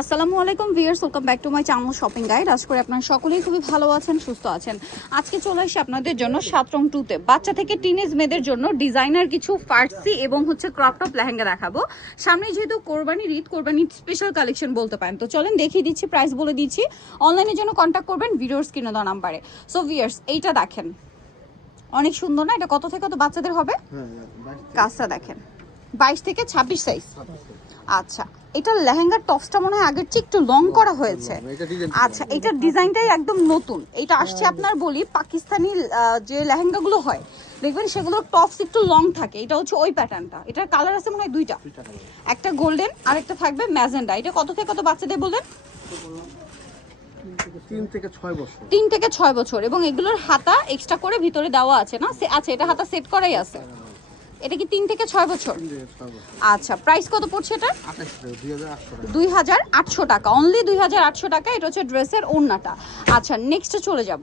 আসসালামু আলাইকুম viewers, welcome back to my channel shopping guide. আশা করি আপনারা সকলেই খুবই ভালো আছেন, সুস্থ আছেন। আজকে চলে আসি আপনাদের জন্য 7 রং 2-তে বাচ্চা থেকে টিনেজ মেয়েদের জন্য ডিজাইনার কিছু ফার্সি এবং হচ্ছে ক্রপ টপ লেহেঙ্গা দেখাবো। সামনে যেহেতু কোরবানির ঈদ, কোরবানির স্পেশাল কালেকশন বলতে পারেন। তো চলেন দেখিয়ে দিচ্ছি, প্রাইস বলে দিচ্ছি। অনলাইনের জন্য কন্ট্যাক্ট করবেন ভিডিওর স্ক্রিনে দেওয়া নাম্বারে। সো ভিউয়ার্স, এইটা দেখেন, অনেক সুন্দর না? এটা কত থেকে কত বাচ্চাদের হবে? কাজটা দেখেন, 22 থেকে 26 সাইজ। আচ্ছা, এটা লেহেঙ্গার টপসটা মনে হয় আগের চেয়ে একটু লং করা হয়েছে। আচ্ছা, এটার ডিজাইনটাই একদম নতুন। এটা আসছে আপনার বলি পাকিস্তানি যে লেহেঙ্গাগুলো হয় দেখবেন সেগুলোর টপস একটু লং থাকে। এটা হচ্ছে ওই প্যাটার্নটা। এটার কালার আছে মনে হয় দুইটা, একটা গোল্ডেন আর একটা থাকবে ম্যাজেন্ডা। এটা কত থেকে কত বাচ্চাদের বললেন? 3 থেকে 6 বছর। এবং এগুলোর হাতা এক্সট্রা করে ভিতরে দেওয়া আছে না? আচ্ছা, এটা হাতা সেট করাই আছে। এটা কি 3 থেকে 6 বছর? আচ্ছা, প্রাইস কত পড়ছে এটা? 2800 টাকা, অনলি 2800 টাকা। এটা হচ্ছে ড্রেসের ওড়নাটা। আচ্ছা, নেক্সটে চলে যাব।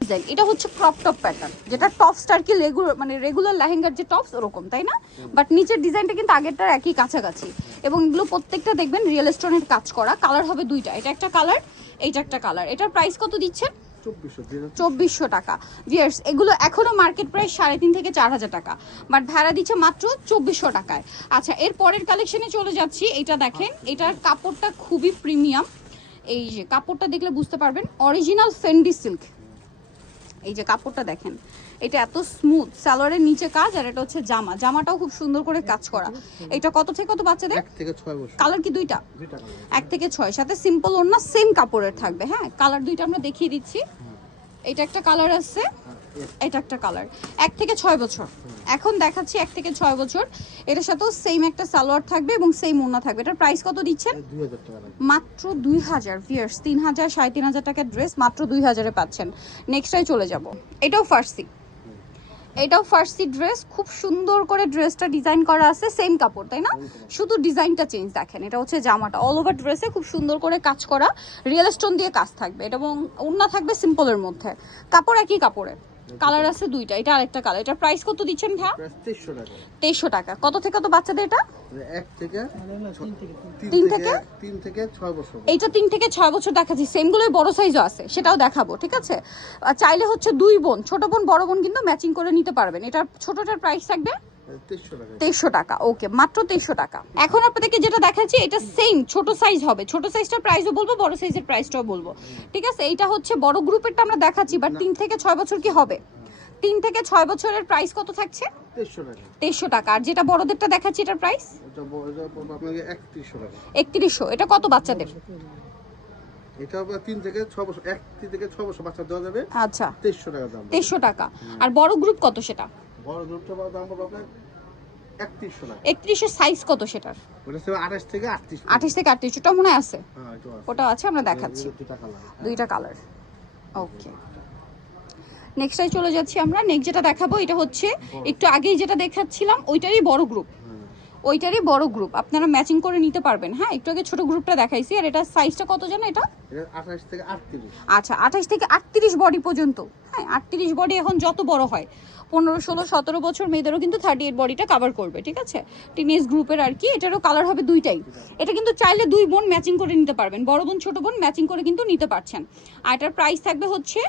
ডিজাইন এটা হচ্ছে ক্রপ টপ প্যাটার্ন, যেটা টপসটা আর কি মানে রেগুলার লেহেঙ্গার যে টপস ওরকম, তাই না? বাট নিচের ডিজাইনটা কিন্তু আগেরটার একই কাছাকাছি। এবং এগুলো প্রত্যেকটা দেখবেন রিয়েল স্টোনের কাজ করা। কালার হবে দুইটা, এটা একটা কালার, এইটা একটা কালার। এটার প্রাইস কত দিচ্ছেন? 2400 টাকা। ভিউয়ার্স, এগুলো এখনো মার্কেট প্রাইস 3500 থেকে 4000 টাকা, বাট ভাড়া দিচ্ছে মাত্র 2400 টাকায়। আচ্ছা, এর পরের কালেকশনে চলে যাচ্ছি। এটা দেখেন, এটার কাপড়টা খুবই প্রিমিয়াম। এই যে কাপড়টা দেখলে বুঝতে পারবেন, অরিজিনাল ফেন্ডি সিল্ক। এই যে কাপড়টা দেখেন, এটা এত স্মুথ। সালোয়ারের নিচে কাজ, আর এটা হচ্ছে জামাটাও খুব সুন্দর করে কাজ করা। এটা কত থেকে কত বাচ্চাদের? 1 থেকে 6 বছর। কালার কি দুইটা? 1 থেকে 6, সাথে সিম্পল ওড়না, সেম কাপড়ের থাকবে। হ্যাঁ, কালার দুইটা আমরা দেখিয়ে দিচ্ছি। এটা একটা কালার আছে, এটা একটা কালার। 1 থেকে 6 বছর। এখন দেখাচ্ছি 1 থেকে 6 বছর। এটার সাথেও সেম একটা সালোয়ার থাকবে এবং সেম ওড়না থাকবে। এটার প্রাইস কত দিচ্ছেন? 2000 টাকা। মাত্র 2000। ভিউয়ার্স, 3000 3500 টাকার ড্রেস মাত্র 2000-এ পাচ্ছেন। নেক্সটটাই চলে যাব। এটাও ফার্সি, এটাও ফার্সি ড্রেস। খুব সুন্দর করে ড্রেসটা ডিজাইন করা আছে, সেম কাপড়, তাই না? শুধু ডিজাইনটা চেঞ্জ। দেখেন, এটা হচ্ছে জামাটা অল ওভার ড্রেসে খুব সুন্দর করে কাজ করা, রিয়েল স্টোন দিয়ে কাজ থাকবে। এটা এবং ওড়না থাকবে সিম্পলের মধ্যে। কাপড় একই কাপড়ে, কালার আছে দুইটা। এটা আরেকটা কালার। এটার প্রাইস কত দিচ্ছেন ভাই? 2300 টাকা। 2300 টাকা। কত থেকে কত বাচ্চাদের এটা? 1 থেকে 3 থেকে 6 বছর। এইটা 3 থেকে 6 বছর দেখাচ্ছি। সেমগুলোই বড় সাইজও আছে, সেটাও দেখাবো, ঠিক আছে? চাইলে হচ্ছে দুই বোন, ছোট বোন বড় বোন কিন্তু ম্যাচিং করে নিতে পারবেন। এটার ছোটটার প্রাইস থাকবে 2300 টাকা। ওকে, মাত্র 2300 টাকা। এখন আপনাদেরকে যেটা দেখাচ্ছি এটা সেম ছোট সাইজ হবে। ছোট সাইজটার প্রাইসও বলবো, বড় সাইজের প্রাইসটাও বলবো, ঠিক আছে? এইটা হচ্ছে বড় গ্রুপেরটা আমরা দেখাচ্ছি, বাট 3 থেকে 6 বছর কি হবে? 3 থেকে 6 বছরের প্রাইস কত থাকছে? 2300 টাকা। আর যেটা বড়দেরটা দেখাচ্ছি এটার প্রাইস আপনাকে 3100 টাকা। 3100। এটা কত বাচ্চাদের? এটা হবে 3 থেকে 6 বছর। 1 থেকে 6 বছর বাচ্চা দেওয়া যাবে। আচ্ছা, 2300 টাকা দাম। 2300 টাকা। আর বড় গ্রুপ কত সেটা? বড় গ্রুপটা দাম পড়বে আপনার 3100 টাকা। 3100 সাইজ কত সেটার? ওটা ছিল 28 থেকে 38। 28 থেকে 38 ওটা মনে আছে? হ্যাঁ, এটা আছে। ওটা আছে, আমরা দেখাচ্ছি। দুইটা কালার। ওকে, নেক্সটটাই চলে যাচ্ছি আমরা। নেক্সট যেটা দেখাবো এটা হচ্ছে একটু আগেই যেটা দেখাচ্ছিলাম ওইটারই বড় গ্রুপ, ওইটারই বড় গ্রুপ। আপনারা ম্যাচিং করে নিতে পারবেন। হ্যাঁ, একটু আগে ছোট গ্রুপটা দেখাইছি। আর এটা সাইজটা কত জানো এটা? 28 থেকে 38। আচ্ছা, 28 থেকে 38 বডি পর্যন্ত। হ্যাঁ, 38 বডি এখন যত বড় হয়, 15 16 17 বছর মেয়েদেরও কিন্তু 38 বডিটা কভার করবে, ঠিক আছে? টিনেজ গ্রুপের আর কি। এটারও কালার হবে দুইটাই। এটা কিন্তু চাইলে দুই বোন ম্যাচিং করে নিতে পারবেন, বড় বোন ছোট বোন ম্যাচিং করে কিন্তু নিতে পারছেন। আর এটার প্রাইস থাকবে হচ্ছে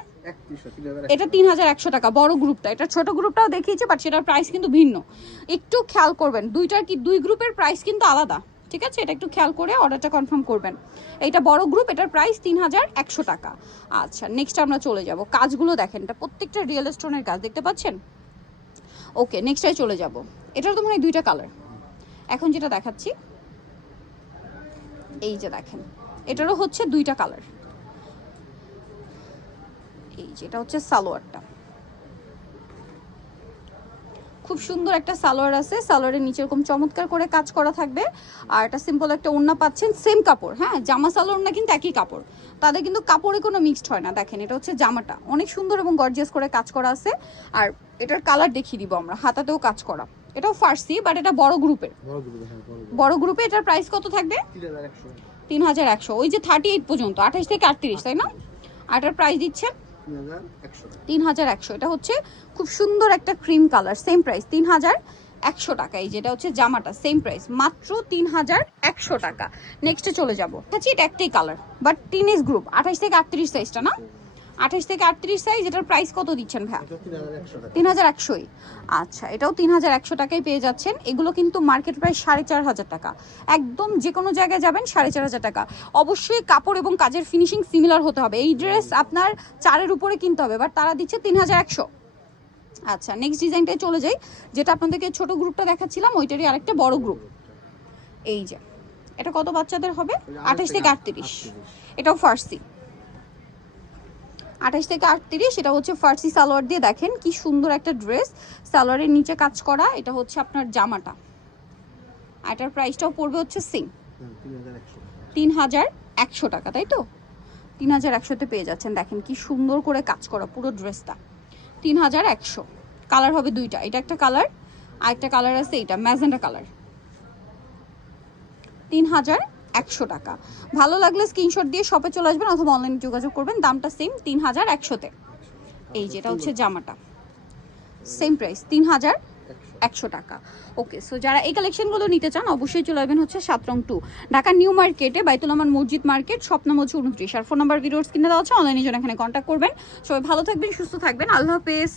এটা 3100 টাকা, বড় গ্রুপটা। এটা ছোট গ্রুপটাও দেখিয়েছে, বাট সেটার প্রাইস কিন্তু ভিন্ন। একটু খেয়াল করবেন, দুইটার কি দুই গ্রুপের প্রাইস কিন্তু আলাদা, ঠিক আছে? এটা একটু খেয়াল করে অর্ডারটা কনফার্ম করবেন। এটা বড় গ্রুপ, এটার প্রাইস 3100 টাকা। আচ্ছা, নেক্সট আমরা চলে যাব। কাজগুলো দেখেন, এটা প্রত্যেকটা রিয়েল স্টোনের কাজ, দেখতে পাচ্ছেন? ওকে, নেক্সটটাই চলে যাব। এটার তো মনে হয় দুইটা কালার। এখন যেটা দেখাচ্ছি এই যে দেখেন, এটারও হচ্ছে দুইটা কালার। এই যে এটা হচ্ছে সালোয়ারটা, খুব সুন্দর একটা সালোয়ার আছে। সালোয়ারের নিচে এরকম চমৎকার করে কাজ করা থাকবে। আর এটা সিম্পল একটা ওড়না পাচ্ছেন, সেম কাপড়। হ্যাঁ, জামা সালোয়ার না কিন্তু একই কাপড়, তাদের কিন্তু কাপড়ে কোনো মিক্সড হয় না। দেখেন, এটা হচ্ছে জামাটা অনেক সুন্দর এবং গর্জিয়াস করে কাজ করা আছে। আর এটার কালার দেখিয়ে দিব আমরা, হাতাতেও কাজ করা। এটাও ফার্সি, বাট এটা বড় গ্রুপের। বড় গ্রুপে এটার প্রাইস কত থাকবে? 3100। ওই যে 38 পর্যন্ত, 28 থেকে 38, তাই না? আর এটার প্রাইস দিচ্ছেন 3100। এটা হচ্ছে খুব সুন্দর একটা ক্রিম কালার, সেম প্রাইস 3100। 100 টাকা। এই যেটা হচ্ছে জামাটা, সেম প্রাইস, মাত্র 3100 টাকা। নেক্সটে চলে যাবো, আচ্ছা এটা একটাই কালার বাট টিনেজ গ্রুপ, 28 থেকে 38 সাইজটা না, 28 থেকে 38 সাইজ। এটার প্রাইস কত দিচ্ছেন ভাইয়া? এটা 3100 টাকা। 3100ই। আচ্ছা, এটাও 3100 টাকায় পেয়ে যাচ্ছেন। এগুলো কিন্তু মার্কেট প্রাইস 4500 টাকা, একদম যে কোনো জায়গায় যাবেন 4500 টাকা। অবশ্যই কাপড় এবং কাজের ফিনিশিং সিমিলার হতে হবে। এই ড্রেস আপনার 4-এর উপরে কিনতে হবে, বাট তারা দিচ্ছে 3100। আচ্ছা, নেক্সট ডিজাইনটায় চলে যাই, যেটা আপনাদেরকে ছোট গ্রুপটা দেখাচ্ছিলাম ওইটারই আরেকটা বড় গ্রুপ। এই যে এটা কত বাচ্চাদের হবে? 28 থেকে 38। এটাও ফার্সি, 28 থেকে 38। এটা হচ্ছে ফার্সি সালোয়ার দিয়ে, দেখেন কি সুন্দর একটা ড্রেস, সালোয়ারের নিচে কাজ করা। এটা হচ্ছে আপনার জামাটা, আর এটার প্রাইসটাও পড়বে হচ্ছে সেম 3100 টাকা, তাই তো? 3100-তে পেয়ে যাচ্ছেন। দেখেন কি সুন্দর করে কাজ করা পুরো ড্রেসটা, 3100। কালার হবে দুইটা, এটা একটা কালার আর একটা কালার আছে এটা ম্যাজেন্টা কালার। 3100 টাকা। ভালো লাগলে স্ক্রিনশট দিয়ে শপে চলে আসবেন অথবা অনলাইনে যোগাযোগ করবেন, দামটা সেম 3100-তে। এই যেটা হচ্ছে জামাটা, সেম প্রাইস 3100 টাকা। ওকে, সো যারা এই কালেকশনগুলো নিতে চান অবশ্যই চলে আসবেন হচ্ছে 7 রং 2 ঢাকা নিউ মার্কেটে, বাইতুল আমান মসজিদ মার্কেট, শপ নম্বর হচ্ছে 29। আর ফোন নাম্বার ভিডিওর স্ক্রিনে দেওয়া আছে, অনলাইনে জন্য এখানে কন্ট্যাক্ট করবেন। সবাই ভালো থাকবেন, সুস্থ থাকবেন, আল্লাহ হাফেজ।